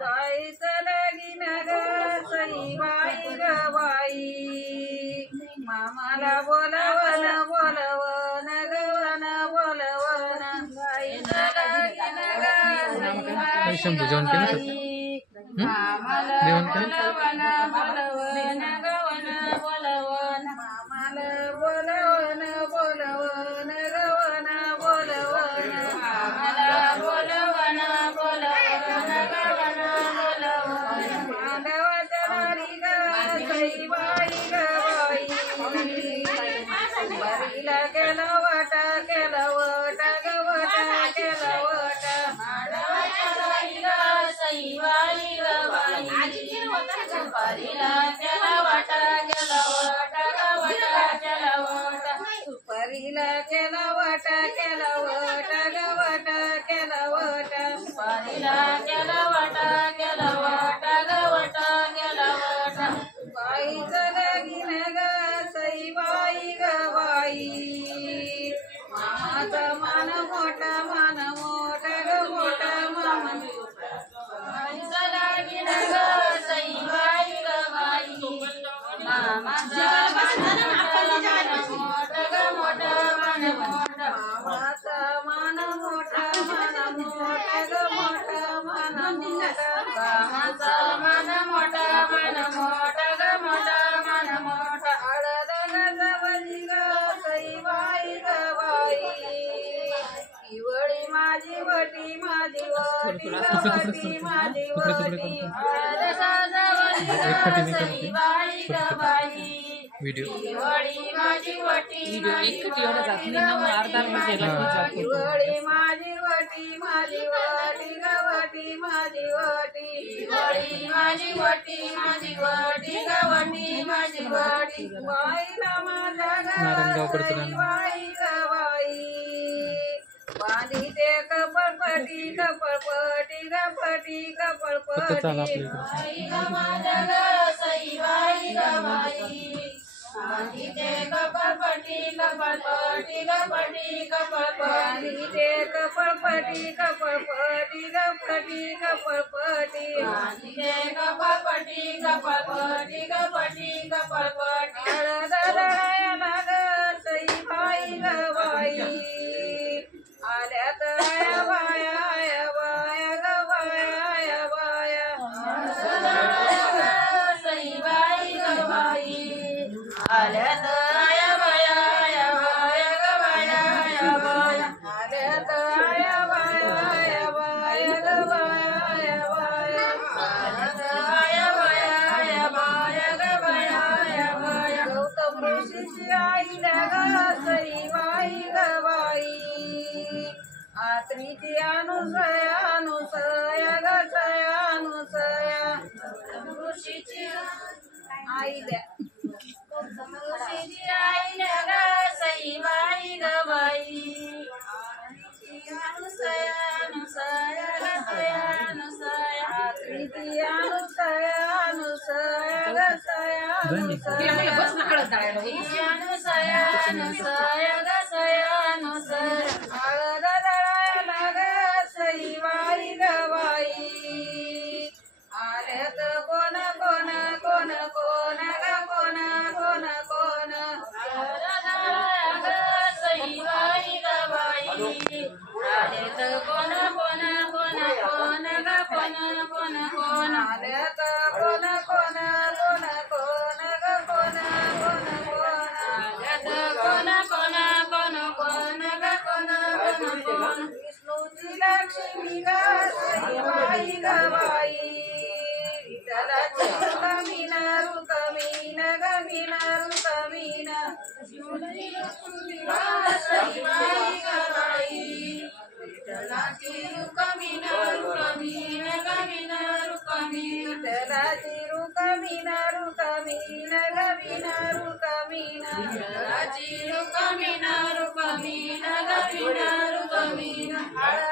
जायचं लगीन ग सई बाई ग बाई मामाला बोलवन बोलवन गवन बोलवन जायचं लगीन ग सई बाई मामाला बोलवन बोलवन गवन बोलवन मामाला बोलवन बोलवन गवन बोलवन मामाला बोलवन बोलवन गवन बोलवन मांडवाच्या दारी ग सई बाई ग बाई बरीला केला वाटा केला वाटा ग वाटा केला वाटा मांडवाच्या दारी ग सई बाई ग बाई बरीला केला वाटा केला वाटा ग वाटा केला वाटा सुपारीला केला वाटा केला वाटा ग वाटा केला वाटा सुपारीला केला वाटा केला वाटा ग वाटा केला वाटा बाईचं लगीन ग सई बाई ग बाई मामाचा मान मोठा ग मोठा मान बाईचं लगीन ग सई बाई ग बाई मामाचा मान मोठा ग मोठा मान मोठा मामाचा मान मोठा ग मोठा मान मोठा मामाचा मान मोठा ग मोठा मान मोठा हळद गजवली ग सई बाई ग बाई हिवळी माझी वटी माझी वटी माझी वटी हळद सजवली ग सई बाई ग बाई वीडियो हिवळी माझी वटी एक एवढं जात नाही ना मग अर्धा हिवळी माझी वटी माझी वटी ग वटी माझी वटी हिवळी माझी वटी माझी वटी ग वटी माझी वटी बाईला माझ्या नारायणगावकडचं सई गाणं. बाई ग बाई बांधी ते कपळपटी कपळपटी गपटी फक्त चाला कपळपटी आपल्या इकडे. बाईला माझ्या ग सई बाई ग बाई बांधी ते कपळपटी कपळपटी गपटी कपळपटी ते कपळपटी कपळपटी गपटी कपळपटी बांधी ते कपळपटी कपळपटी गपटी कपळपटी हळद दळायला ग सई बाई ग बाई आल्यात आया बाया आया बाया ग बाया आया बाया सई बाई ग बाई आल्यात आया बाया आया बाया ग बाया आया बाया आल्यात आया बाया आया बाया ग बाया आया बाया आल्यात आया बाया आया बाया ग बाया आया बाया गौतम ऋषीची आई ग सई बाई ग बाई आत्रीची अनुसया अनुसया ग सया अनुसया ऋषीची आई द्या ऋषीची आई ग सई बाई ग बाई अनुसया अनुसया ग सया अनुसया आत्रीची अनुसया अनुसया ग सया अनुसया अनुसया अनुसया ग सया अनुसया हळद दळायला ग सई बाई ग बाई आल्यात कोण कोण कोण कोण ग कोण कोण कोण हळद दळायला ग सई बाई ग बाई आल्यात कोण कोण कोण कोण ग कोण कोण कोण आल्यात कोण कोण कोण कोण ग कोण कोण कोण आल्यात कोण कोण कोण कोण ग कोण कोण कोण विष्णूची लक्ष्मी ग सई बाई ग बाई विठ्ठलाची रुक्मिण रुक्मिण ग मीन रुक्मिण विष्णूची लक्ष्मी ग सई बाई ग बाई विठ्ठलाची रुक्मिण रुक्मिण ग मीन रुक्मिण विठ्ठलाची रुक्मिण रुक्मिण ग मीन रुक्मिण विठ्ठलाची रुक्मिण रुक्मिण ग मीन रुक्मिण हळद